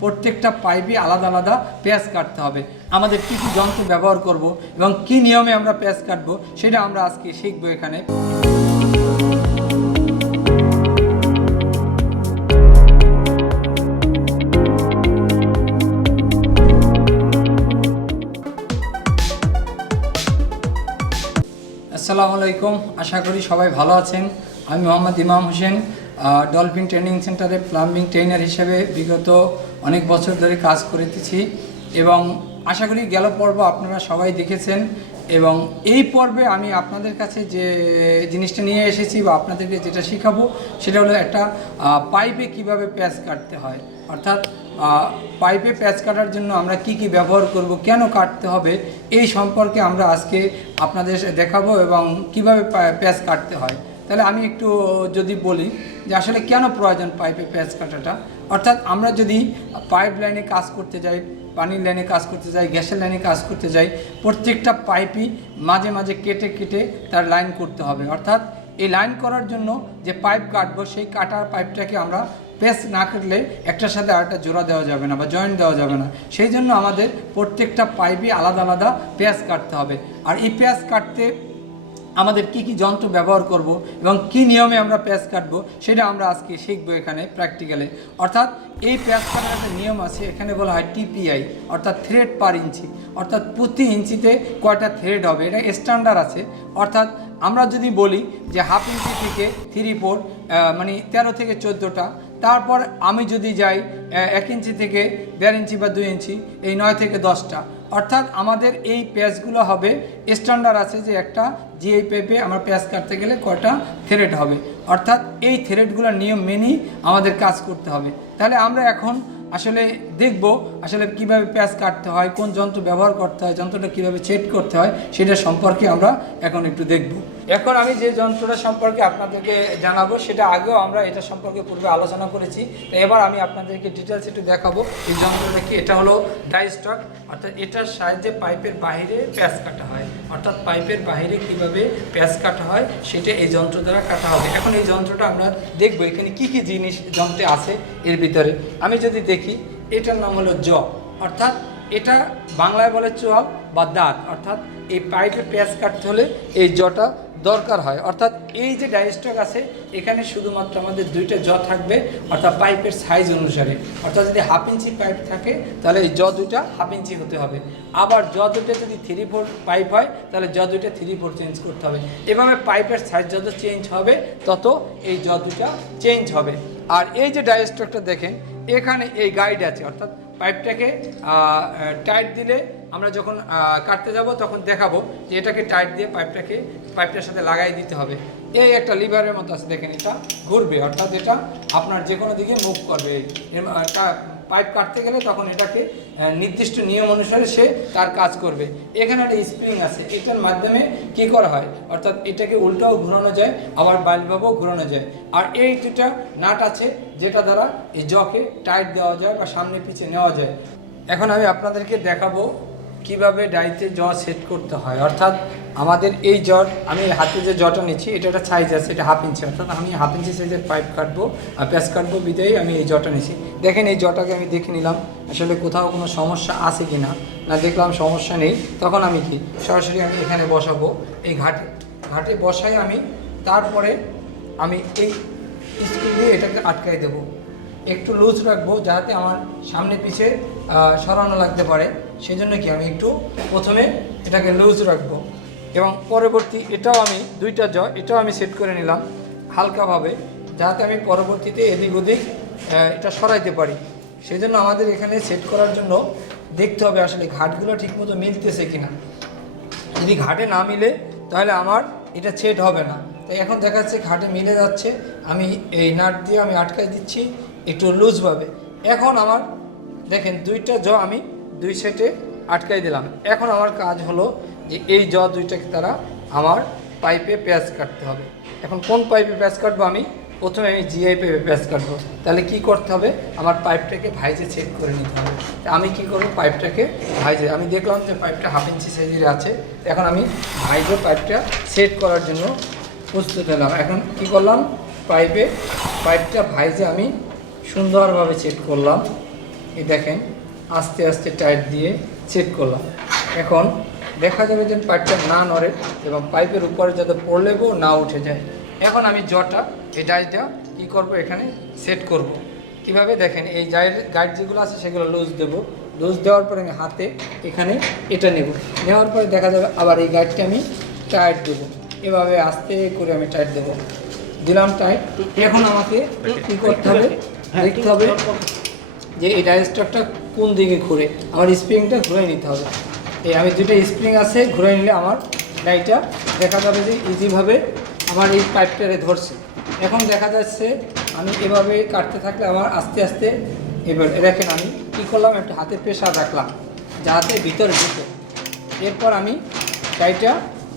প্রত্যেকটা পাইপে আলাদা আলাদা পেঁয়াজ কাটতে হবে। আমাদের কী কী যন্ত্র ব্যবহার করব এবং কী নিয়মে আমরা পেঁয়াজ কাটবো সেটা আমরা আজকে শিখবো এখানে। আসসালামু আলাইকুম, আশা করি সবাই ভালো আছেন। আমি মোহাম্মদ ইমাম হোসেন, ডলফিন ট্রেনিং সেন্টারে প্লাম্বিং ট্রেনার হিসেবে বিগত অনেক বছর ধরে কাজ করতেছি এবং আশা করি গেল পর্ব আপনারা সবাই দেখেছেন। এবং এই পর্বে আমি আপনাদের কাছে যে জিনিসটা নিয়ে এসেছি বা আপনাদেরকে যেটা শেখাবো সেটা হলো একটা পাইপে কিভাবে প্যাঁচ কাটতে হয়, অর্থাৎ পাইপে প্যাঁচ কাটার জন্য আমরা কি কি ব্যবহার করব, কেন কাটতে হবে, এই সম্পর্কে আমরা আজকে আপনাদের দেখাবো এবং কিভাবে প্যাঁচ কাটতে হয়। তাহলে আমি একটু যদি বলি যে আসলে কেন প্রয়োজন পাইপে প্যাঁচ কাটাটা। অর্থাৎ আমরা যদি পাইপ লাইনে কাজ করতে যাই, পানির লাইনে কাজ করতে যাই, গ্যাসের লাইনে কাজ করতে যাই, প্রত্যেকটা পাইপই মাঝে মাঝে কেটে কেটে তার লাইন করতে হবে। অর্থাৎ এই লাইন করার জন্য যে পাইপ কাটবো সেই কাটার পাইপটাকে আমরা প্যাঁচ না কাটলে একটার সাথে আরেকটা জোড়া দেওয়া যাবে না বা জয়েন্ট দেওয়া যাবে না। সেই জন্য আমাদের প্রত্যেকটা পাইপই আলাদা আলাদা প্যাঁচ কাটতে হবে। আর এই প্যাঁচ কাটতে আমাদের কি কি যন্ত্র ব্যবহার করব এবং কি নিয়মে আমরা প্যাঁচ কাটবো সেটা আমরা আজকে শিখবো এখানে প্র্যাকটিক্যালে। অর্থাৎ এই প্যাঁচ কাটার একটা নিয়ম আছে, এখানে বলা হয় টিপিআই, অর্থাৎ থ্রেড পার ইঞ্চি, অর্থাৎ প্রতি ইঞ্চিতে কয়টা থ্রেড হবে, এটা স্ট্যান্ডার্ড আছে। অর্থাৎ আমরা যদি বলি যে হাফ ইঞ্চি থেকে 3/4 মানে 13 থেকে 14টা, তারপর আমি যদি যাই 1 ইঞ্চি থেকে 1.5 ইঞ্চি বা 2 ইঞ্চি, এই 9 থেকে 10টা। অর্থাৎ আমাদের এই প্যাঁচগুলো হবে স্ট্যান্ডার্ড আছে যে একটা জিআই পাইপে আমরা প্যাঁচ কাটতে গেলে কয়টা থ্রেড হবে। অর্থাৎ এই থ্রেডগুলোর নিয়ম মেনেই আমাদের কাজ করতে হবে। তাহলে আমরা এখন আসলে দেখব আসলে কিভাবে প্যাঁচ কাটতে হয়, কোন যন্ত্র ব্যবহার করতে হয়, যন্ত্রটা কিভাবে সেট করতে হয় সেটা সম্পর্কে আমরা এখন একটু দেখব। এখন আমি যে যন্ত্রটা সম্পর্কে আপনাদেরকে জানাবো সেটা আগেও আমরা এটা সম্পর্কে পূর্বে আলোচনা করেছি, তো এবার আমি আপনাদেরকে ডিটেলস একটু দেখাবো এই যন্ত্রটা কি। এটা হলো ডাই স্টক, অর্থাৎ এটার সাহায্যে পাইপের বাইরে প্যাঁচ কাটা হয়। অর্থাৎ পাইপের বাইরে কিভাবে প্যাঁচ কাটা হয় সেটা এই যন্ত্র দ্বারা কাটা হবে। এখন এই যন্ত্রটা আমরা দেখবো এখানে কি কি জিনিস যন্ত্রে আছে এর ভিতরে। আমি যদি দেখি, এটার নাম হলো জ, অর্থাৎ এটা বাংলায় বলে চোয়াল বা দাঁত। অর্থাৎ এই পাইপে প্যাঁচ কাটতে হলে এই জটা দরকার হয়। অর্থাৎ এই যে ডাইস্টক আছে এখানে শুধুমাত্র আমাদের 2টা জ থাকবে, অর্থাৎ পাইপের সাইজ অনুসারে। অর্থাৎ যদি 1/2 ইঞ্চি পাইপ থাকে তাহলে এই জ 2টা 1/2 ইঞ্চি হতে হবে। আবার জ 2টা যদি 3/4 পাইপ হয় তাহলে জ 2টা 3/4 চেঞ্জ করতে হবে। এভাবে পাইপের সাইজ যত চেঞ্জ হবে তত এই জ 2টা চেঞ্জ হবে। আর এই যে ডাইস্টকটা দেখেন এখানে এই গাইড আছে, অর্থাৎ পাইপটাকে টাইট দিলে আমরা যখন কাটতে যাব তখন দেখাবো যে এটাকে টাইট দিয়ে পাইপটার সাথে লাগাই দিতে হবে। এই একটা লিভারের মতো আছে, দেখেন এটা ঘুরবে, অর্থাৎ এটা আপনার যে কোনো দিকে মুভ করবে। পাইপ কাটতে গেলে তখন এটাকে নির্দিষ্ট নিয়ম অনুসারে সে তার কাজ করবে। এখানে একটা স্প্রিং আছে, এটার মাধ্যমে কি করা হয়, অর্থাৎ এটাকে উল্টাও ঘোরানো যায় আবার বাইলভাবেও ঘোরানো যায়। আর এই দুটা নাট আছে যেটা দ্বারা এই জকে টাইট দেওয়া যায় বা সামনে পিছিয়ে নেওয়া যায়। এখন আমি আপনাদেরকে দেখাবো কিভাবে ডাইতে জ সেট করতে হয়। অর্থাৎ আমাদের এই জট, আমি হাতে যে জটা নিচ্ছি এটা একটা সাইজ আছে, এটা 1/2 ইঞ্চি, অর্থাৎ আমি 1/2 ইঞ্চি সাইজের পাইপ কাটবো আর প্যাঁচ কাটবো বিদায়ী আমি এই জটা নিচ্ছি। দেখেন এই জটাকে আমি দেখে নিলাম আসলে কোথাও কোনো সমস্যা আছে কি না, না দেখলাম সমস্যা নেই, তখন আমি কি সরাসরি আমি এখানে বসাবো। এই ঘাটে বসাই আমি, তারপরে আমি এই স্ক্রু দিয়ে এটাকে আটকাই দেবো। একটু লুজ রাখবো যাতে আমার সামনে পিছে সরানো লাগতে পারে, সেই জন্য কি আমি একটু প্রথমে এটাকে লুজ রাখবো এবং পরবর্তী এটাও আমি 2টা জ এটাও আমি সেট করে নিলাম হালকাভাবে, যাতে আমি পরবর্তীতে এদিক ওদিক এটা সরাইতে পারি। সেই জন্য আমাদের এখানে সেট করার জন্য দেখতে হবে আসলে ঘাটগুলো ঠিকমতো মিলতেছে কিনা। যদি ঘাটে না মিলে তাহলে আমার এটা সেট হবে না। তাই এখন দেখা যাচ্ছে ঘাটে মিলে যাচ্ছে, আমি এই নাট দিয়ে আমি আটকাই দিচ্ছি একটু লুজভাবে। এখন আমার দেখেন 2টা জ আমি 2 সেটে আটকাই দিলাম। এখন আমার কাজ হলো যে এই জ 2টাকে তারা আমার পাইপে প্যাঁচ কাটতে হবে। এখন কোন পাইপে প্যাঁচ কাটবো, আমি প্রথমে জিআই পাইপে প্যাঁচ কাটবো। তাহলে কি করতে হবে, আমার পাইপটাকে ভাইজে চেক করে নিতে হবে। আমি কি করব, পাইপটাকে ভাইজে, আমি দেখলাম যে পাইপটা 1/2 ইঞ্চি সাইজের আছে, এখন আমি ভাইজে পাইপটা সেট করার জন্য প্রস্তুত হলাম। এখন কি করলাম, পাইপটা ভাইজে আমি সুন্দরভাবে সেট করলাম। এই দেখেন আস্তে আস্তে টাইট দিয়ে সেট করলাম। এখন দেখা যাবে যে পাইপটা না নড়ে এবং পাইপের উপরে যাতে পড়লেও না উঠে যায়। এখন আমি জটা এই ডাইসটা কী করব, এখানে সেট করব। কিভাবে দেখেন, এই গাইড যেগুলো আছে সেগুলো লুজ দেবো। লুজ দেওয়ার পরে আমি হাতে এখানে এটা নেব, নেওয়ার পরে দেখা যাবে আবার এই গাইডটা আমি টাইট দেবো। এভাবে আস্তে করে আমি টাইট দেবো, দিলাম টাইট। এখন আমাকে কী করতে হবে, দেখতে হবে যে এই ডাইস্টকটা কোন দিকে ঘুরে, আমার স্প্রিংটা ঘুরে নিতে হবে। এই আমি দুটো স্প্রিং আছে, ঘুরে নিলে আমার ডাইটা দেখা যাবে যে ইজিভাবে আমার এই পাইপটারে ধরছে। এখন দেখা যাচ্ছে আমি এভাবে কাটতে থাকলে আমার আস্তে আস্তে এবার দেখেন আমি কী করলাম, একটা হাতে প্রেশার রাখলাম যাতে ভিতরে ঢুকে। এরপর আমি ডাইটা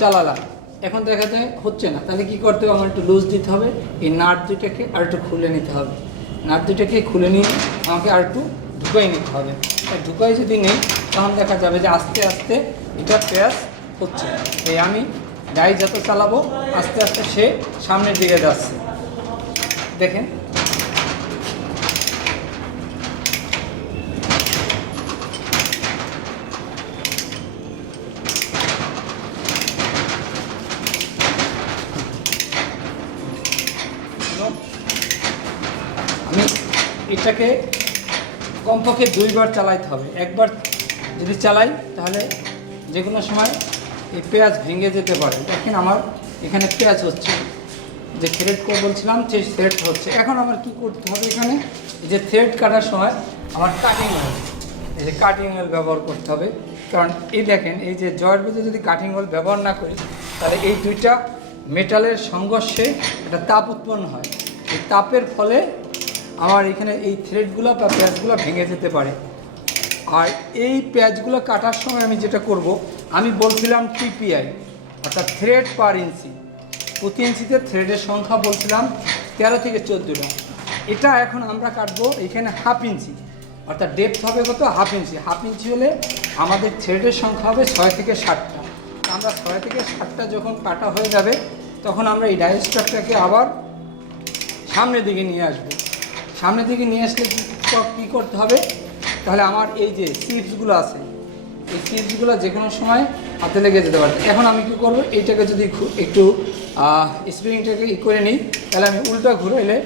চালালাম, এখন দেখা যায় হচ্ছে না, তাহলে কী করতে হবে, আমার একটু লুজ দিতে হবে। এই নাট দুটাকে আর একটু খুলে নিতে হবে, নাট দুটাকে খুলে নিয়ে আমাকে আর একটু ঢুকাই নিতে হবে। ঢুকাই যদি নেই তখন দেখা যাবে যে আস্তে আস্তে এটা প্রেস হচ্ছে। এই আমি ডাই যত চালাবো আস্তে আস্তে সে সামনের দিকে যাচ্ছে। দেখেন আমি এটাকে কমপক্ষে 2বার চালাইতে হবে। একবার যদি চালাই তাহলে যে কোনো সময় এই পেঁয়াজ ভেঙে যেতে পারে। দেখেন আমার এখানে পেঁয়াজ হচ্ছে, যে থ্রেড করে বলছিলাম সেই থ্রেড হচ্ছে। এখন আমার কি করতে হবে, এখানে এই যে থ্রেড কাটার সময় আমার কাটিং অয়েল, এই যে কাটিং অয়েল ব্যবহার করতে হবে। কারণ এই দেখেন এই যে জয়ের ভিতরে যদি কাটিং অয়েল ব্যবহার না করি তাহলে এই দুইটা মেটালের সংঘর্ষে একটা তাপ উৎপন্ন হয়। এই তাপের ফলে আমার এখানে এই থ্রেডগুলো বা পেঁয়াজগুলো ভেঙে যেতে পারে। আর এই পেঁয়াজগুলো কাটার সময় আমি যেটা করব, আমি বলছিলাম টিপিআই অর্থাৎ থ্রেড পার ইঞ্চি, প্রতি ইঞ্চিতে থ্রেডের সংখ্যা বলছিলাম 13 থেকে 14টা। এটা এখন আমরা কাটবো এখানে হাফ ইঞ্চি, অর্থাৎ ডেপথ হবে কত, হাফ ইঞ্চি। হাফ ইঞ্চি হলে আমাদের থ্রেডের সংখ্যা হবে 6 থেকে 7টা। আমরা 6 থেকে 7টা যখন কাটা হয়ে যাবে তখন আমরা এই ডাইস্টকটাকে আবার সামনের দিকে নিয়ে আসবো। সামনের দিকে নিয়ে আসলে কী করতে হবে, তাহলে আমার এই যে চিপসগুলো আছে এই চিপসগুলো যে কোনো সময় হাতে লেগে যেতে পারে। এখন আমি কী করবো, এইটাকে যদি একটু স্প্রিংটাকে করে নিই তাহলে আমি উল্টা ঘুরাইলে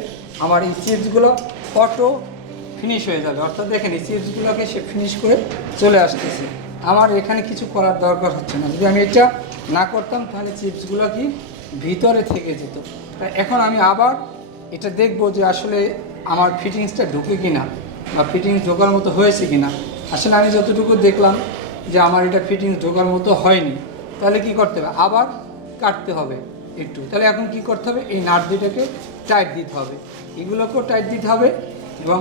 আমার এই চিপসগুলো অটো ফিনিশ হয়ে যাবে। অর্থাৎ দেখেন এই চিপসগুলোকে সে ফিনিশ করে চলে আসতেছে, আমার এখানে কিছু করার দরকার হচ্ছে না। যদি আমি এটা না করতাম তাহলে চিপসগুলো কি ভিতরে থেকে যেত। তাই এখন আমি আবার এটা দেখবো যে আসলে আমার ফিটিংসটা ঢুকে কিনা বা ফিটিংস ঢোকার মতো হয়েছে কিনা। আসলে আমি যতটুকু দেখলাম যে আমার এটা ফিটিংস ঢোকার মতো হয়নি, তাহলে কি করতে হবে, আবার কাটতে হবে একটু। তাহলে এখন কি করতে হবে, এই নাট দুটাকে টাইট দিতে হবে, এগুলোকেও টাইট দিতে হবে এবং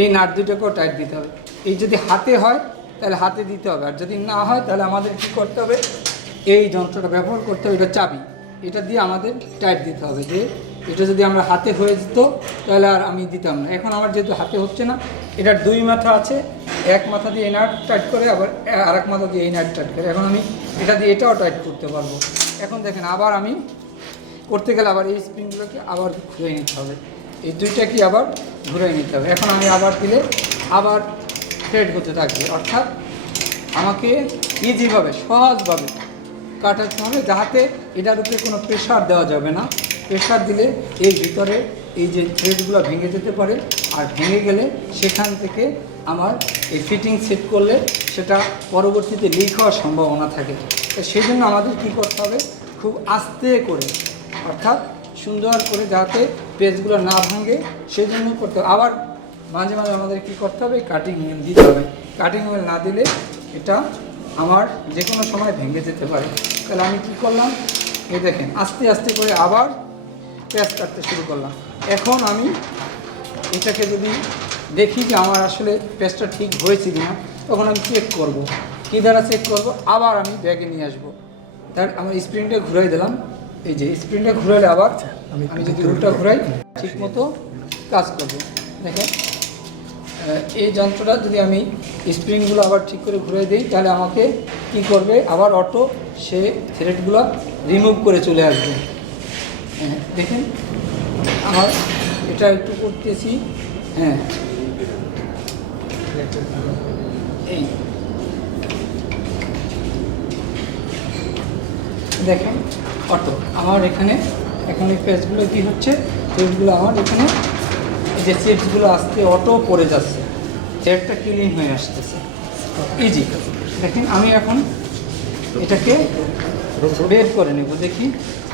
এই নাট দুটাকেও টাইট দিতে হবে। এই যদি হাতে হয় তাহলে হাতে দিতে হবে, আর যদি না হয় তাহলে আমাদের কি করতে হবে, এই যন্ত্রটা ব্যবহার করতে হবে, এটা চাবি, এটা দিয়ে আমাদের টাইট দিতে হবে। যে এটা যদি আমরা হাতে হয়ে যেত তাহলে আর আমি দিতাম না। এখন আমার যেহেতু হাতে হচ্ছে না, এটার 2 মাথা আছে, এক মাথা দিয়ে এই নাট টাইট করে আবার আরেক মাথা দিয়ে এই নাট টাইট করে। এখন আমি এটা দিয়ে এটাও টাইট করতে পারবো। এখন দেখেন আবার আমি করতে গেলে আবার এই স্প্রিংগুলোকে আবার ঘুরিয়ে নিতে হবে, এই দুইটা কি আবার ঘুরিয়ে নিতে হবে। এখন আমি আবার দিলে আবার থ্রেড হতে থাকবে, অর্থাৎ আমাকে ইজিভাবে সহজভাবে কাটাতে হবে, যাতে এটার উপরে কোনো প্রেশার দেওয়া যাবে না। প্রেশার দিলে এই ভিতরে এই যে থ্রেডগুলো ভেঙে যেতে পারে, আর ভেঙে গেলে সেখান থেকে আমার এই ফিটিং সেট করলে সেটা পরবর্তীতে লিক হওয়ার সম্ভাবনা থাকে। তো সেই জন্য আমাদের কী করতে হবে, খুব আস্তে করে অর্থাৎ সুন্দর করে যাতে পেজগুলো না ভাঙে সেই জন্য করতে হবে। আবার মাঝে মাঝে আমাদের কী করতে হবে, কাটিং হুইল দিতে হবে। কাটিং হুইল না দিলে এটা আমার যে কোনো সময় ভেঙে যেতে পারে। তাহলে আমি কী করলাম, এই দেখেন আস্তে আস্তে করে আবার পেঁয়াজ কাটতে শুরু করলাম। এখন আমি এটাকে যদি দেখি যে আমার আসলে পেঁয়াজটা ঠিক হয়েছে কিনা, তখন আমি চেক করব। কী দ্বারা চেক করব, আবার আমি ব্যাগে নিয়ে আসবো। তার আমার স্প্রিংটা ঘুরাই দিলাম, এই যে স্প্রিংটা ঘুরাইলে আবার আমি যদি উল্টা ঘুরাই ঠিক মতো কাজ করব। দেখেন এই যন্ত্রটা যদি আমি স্প্রিংগুলো আবার ঠিক করে ঘুরে দিই তাহলে আমাকে কি করবে, আবার অটো সে থ্রেডগুলো রিমুভ করে চলে আসবে। দেখেন আমার এটা একটু করতেছি, হ্যাঁ এই দেখেন অটো আমার এখানে পেজগুলো কি হচ্ছে, পেজগুলো আমার এখানে এই যে চিপসগুলো আজকে অটো পড়ে যাচ্ছে, থ্রেডটা ক্লিন হয়ে আসতেছে, ইজি। দেখেন আমি এখন এটাকে বের করে নেব, দেখি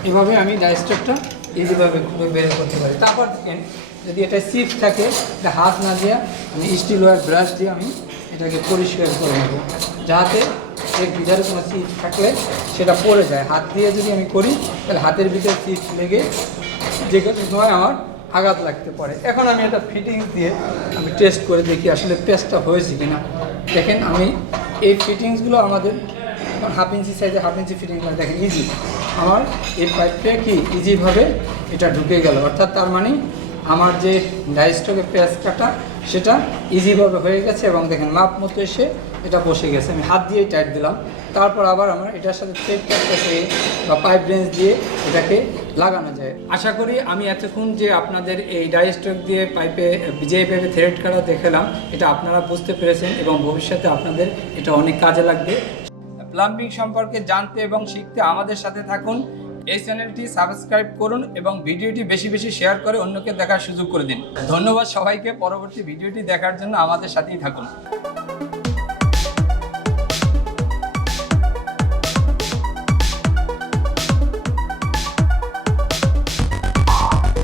এভাবে আমি ডাইস্টকটা ইজিভাবে খুলে বের করতে পারি। তারপর দেখেন যদি এটা চিপস থাকে, এটা হাত না দিয়ে আমি স্টিল ওয়্যার ব্রাশ দিয়ে আমি এটাকে পরিষ্কার করে নেব, যাতে এর ভিতরে কোনো চিপস থাকলে সেটা পড়ে যায়। হাত দিয়ে যদি আমি করি তাহলে হাতের ভিতরে চিপস লেগে যে কোনো সময় আমার আঘাত লাগতে পারে। এখন আমি এটা ফিটিংস দিয়ে আমি টেস্ট করে দেখি আসলে পেস্টটা হয়েছে কিনা। দেখেন আমি এই ফিটিংসগুলো আমাদের 1/2 ইঞ্চি সাইজে 1/2 ইঞ্চি ফিটিং করে দেখেন ইজি। আমার এই পাইপটা কি ইজিভাবে এটা ঢুকে গেল, অর্থাৎ তার মানে আমার যে ডাইস্টকের পেঁয়াজ কাটা সেটা ইজিভাবে হয়ে গেছে এবং দেখেন মাপ মতো এসে এটা বসে গেছে। আমি হাত দিয়েই টাইট দিলাম, তারপর আবার আমার এটার সাথে থ্রেড কাটতেছে বা পাইপ রেঞ্জ দিয়ে এটাকে লাগানো যায়। আশা করি আমি এতক্ষণ যে আপনাদের এই ডাইস্টক দিয়ে পাইপে পাইপে থ্রেড কাটা দেখালাম এটা আপনারা বুঝতে পেরেছেন এবং ভবিষ্যতে আপনাদের এটা অনেক কাজে লাগবে। প্লাম্বিং সম্পর্কে জানতে এবং শিখতে আমাদের সাথে থাকুন। এই চ্যানেলটি সাবস্ক্রাইব করুন এবং ভিডিওটি বেশি বেশি শেয়ার করে অন্যকে দেখার সুযোগ করে দিন। ধন্যবাদ সবাইকে। পরবর্তী ভিডিওটি দেখার জন্য আমাদের সাথেই থাকুন।